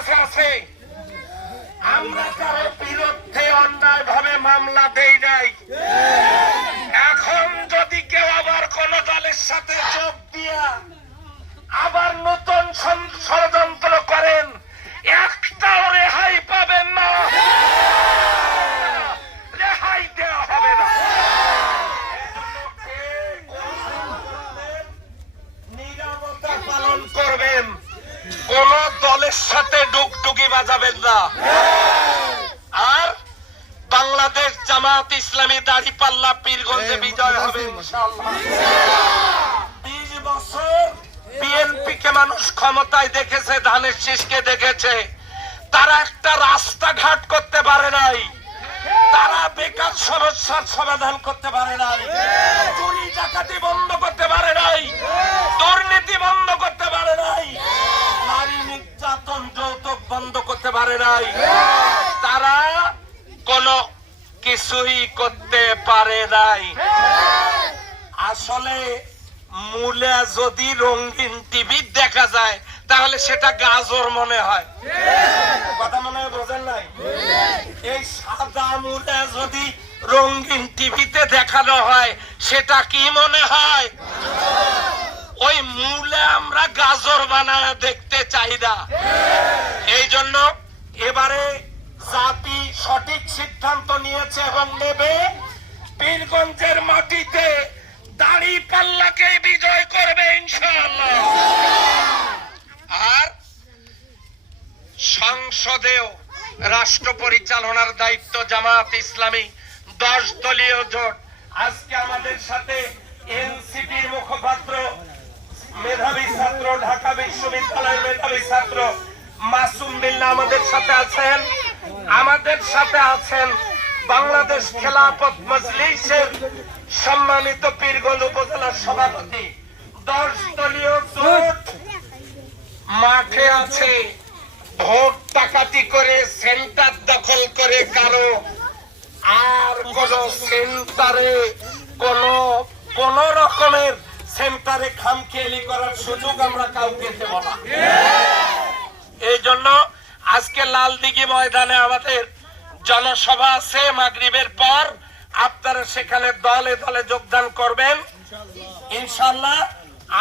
কাছে আছে। আমরা তার বিরুদ্ধে অন্যায় ভাবে মামলা দেই নাই। না আর বাংলাদেশ জামাত ইসলামী দাড়ি পাল্লা পীরগঞ্জে বিজয় হবে। বিশ বছর বিএনপি কে মানুষ ক্ষমতায় দেখেছে ধানের শীষকে দেখেছে। তারা একটা রাস্তাঘাট করতে পারে নাই। তারা বেকার সমস্যার সমাধান করতে পারে নাই। চুরি ডাকাতি বন্ধ করতে পারে নাই। দুর্নীতি বন্ধ করতে পারে নাই নারী নির্যাতন যৌতুক বন্ধ করতে পারে নাই। তারা কোনো কিছুই করতে পারে নাই। আসলে মূলে যদি রঙিন টিভি দেখা যায়, তাহলে সেটা গাজর মনে হয়। কথা মনে হয় বোঝেন নাই? এই সাদা মূলে যদি রঙিন টিভিতে দেখানো হয়, সেটা কি মনে হয়? ওই মূলে আমরা গাজর বানায় দেখতে চাই না। এই জন্য এবারে জাতি সঠিক সিদ্ধান্ত নিয়েছে এবং নেবে। পীরগঞ্জের মাটিতে দাড়ি পাল্লাকে বিজয় করবে আর সংসদেও রাষ্ট্র পরিচালনার দায়িত্ব জামাত ইসলামী, দশ দলীয় জোট। আজকে আমাদের সাথে এনসিপির মুখপাত্র, মেধাবী ছাত্র, ঢাকা বিশ্ববিদ্যালয়ের মেধাবী ছাত্র মাসুম বিল্লা আমাদের সাথে আছেন। আমাদের সাথে আছেন বাংলাদেশ খেলাপথ মজলিসের সম্মানিত পীরগঞ্জ উপজেলার সভাপতি। দশ দলীয় মাঠে আছে। ভোট টাকাটি করে সেন্টার দখল করে কারও আর কোন সেন্টারে, কোন কোন রকমের সেন্টারে খামখেয়ালি করার সুযোগ আমরা কাউকে দেব না। আজকে লাল দিঘি ময়দানে আমাদের জনসভা আছে, মাগরিবের পর। আপনারা সেখানে দলে দলে যোগদান করবেন। ইনশাল্লাহ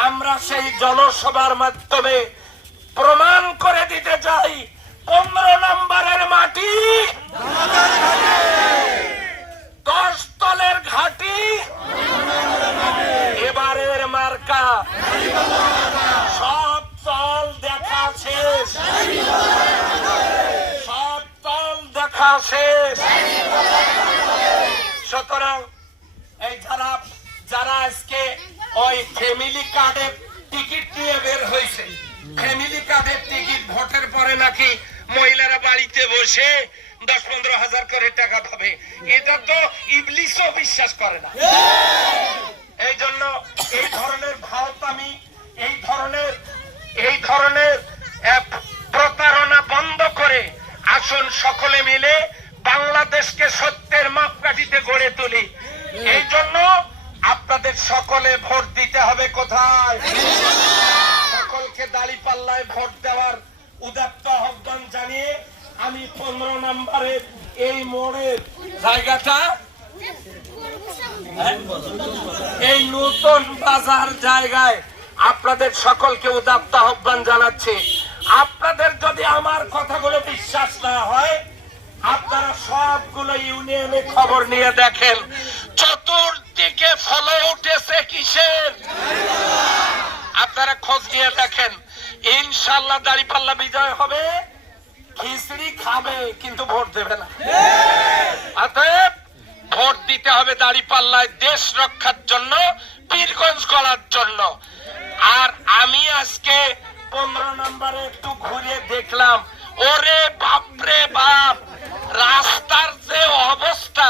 আমরা সেই জনসভার মাধ্যমে প্রমাণ করে দিতে চাই, পনেরো নম্বরের মাটি। দেখা শেষ সুতরাং এই যারা যারা আজকে ওই ফ্যামিলি কার্ডের টিকিট নিয়ে বের হয়েছে, ফ্যামিলি কার্ডের টিকিট ভোটের পরে নাকি মহিলারা বাড়িতে বসে দশ পনেরো হাজার করে টাকা পাবে, এটা তো ইবলিশও বিশ্বাস করে না। এই জন্য এই ধরনের ভাওতামি এই ধরনের এই ধরনের আহ, প্রতারণা বন্ধ করে আসুন সকলে মিলে বাংলাদেশকে সত্যের মাপকাঠিতে গড়ে তুলি। এই জন্য আপনাদের সকলে ভোট দিতে হবে কোথায়? সকলকে দাড়ি পাল্লায় ভোট দেওয়ার উদাত্ত আহ্বান জানিয়ে আমি পনেরো নম্বরের এই মোড়ের জায়গাটা এই নতুন বাজার জায়গায় আপনাদের সকলকে উদাত্ত আহ্বান জানাচ্ছি। আপনাদের যদি আমার কথাগুলো বিশ্বাস না হয়, আপনারা সবগুলো ইউনিয়নে খবর নিয়ে দেখেন। চতুর্দিকে ফলো উঠেছে কিসের? আপনারা খোঁজ নিয়ে দেখেন। ইনশাল্লাহ দাড়িপাল্লা বিজয় হবে। খিচড়ি খাবে, কিন্তু ভোট দেবে না। অতএব ভোট দিতে হবে দাড়িপাল্লায় দেশ রক্ষার জন্য, পীরগঞ্জ করার জন্য। আর আমি আজকে পনেরো নম্বরে একটু ঘুরে দেখলাম। ওরে বাপরে বাপ, রাস্তার যে অবস্থা,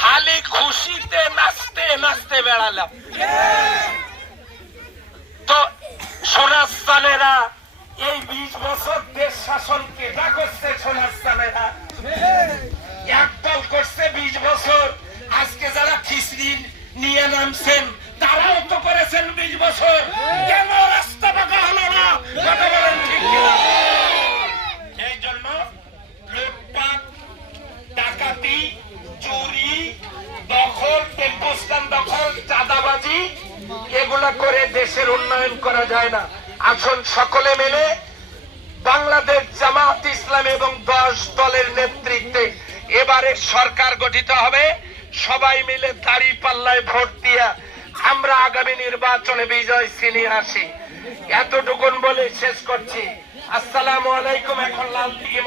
খালি খুশিতে নাচতে নাচতে বেড়ালাম। তো সোনাস্তানেরা এই বিশ বছর দেশ শাসন কেটা করছে সোনাস্তানেরা একদল করছে বিশ বছর। আজকে যারা খিচড়ি নিয়ে নামছেন দেশের উন্নয়ন করা যায় না। আসুন সকলে মিলে বাংলাদেশ জামাত ইসলাম এবং দশ দলের নেতৃত্বে এবারে সরকার গঠিত হবে। সবাই মিলে দাড়ি পাল্লায় ভোট দিয়া আমরা আগামী নির্বাচনে বিজয় ছিনিয়ে আসি। এতটুকুন বলে শেষ করছি। আসসালামু আলাইকুম, এখন লাল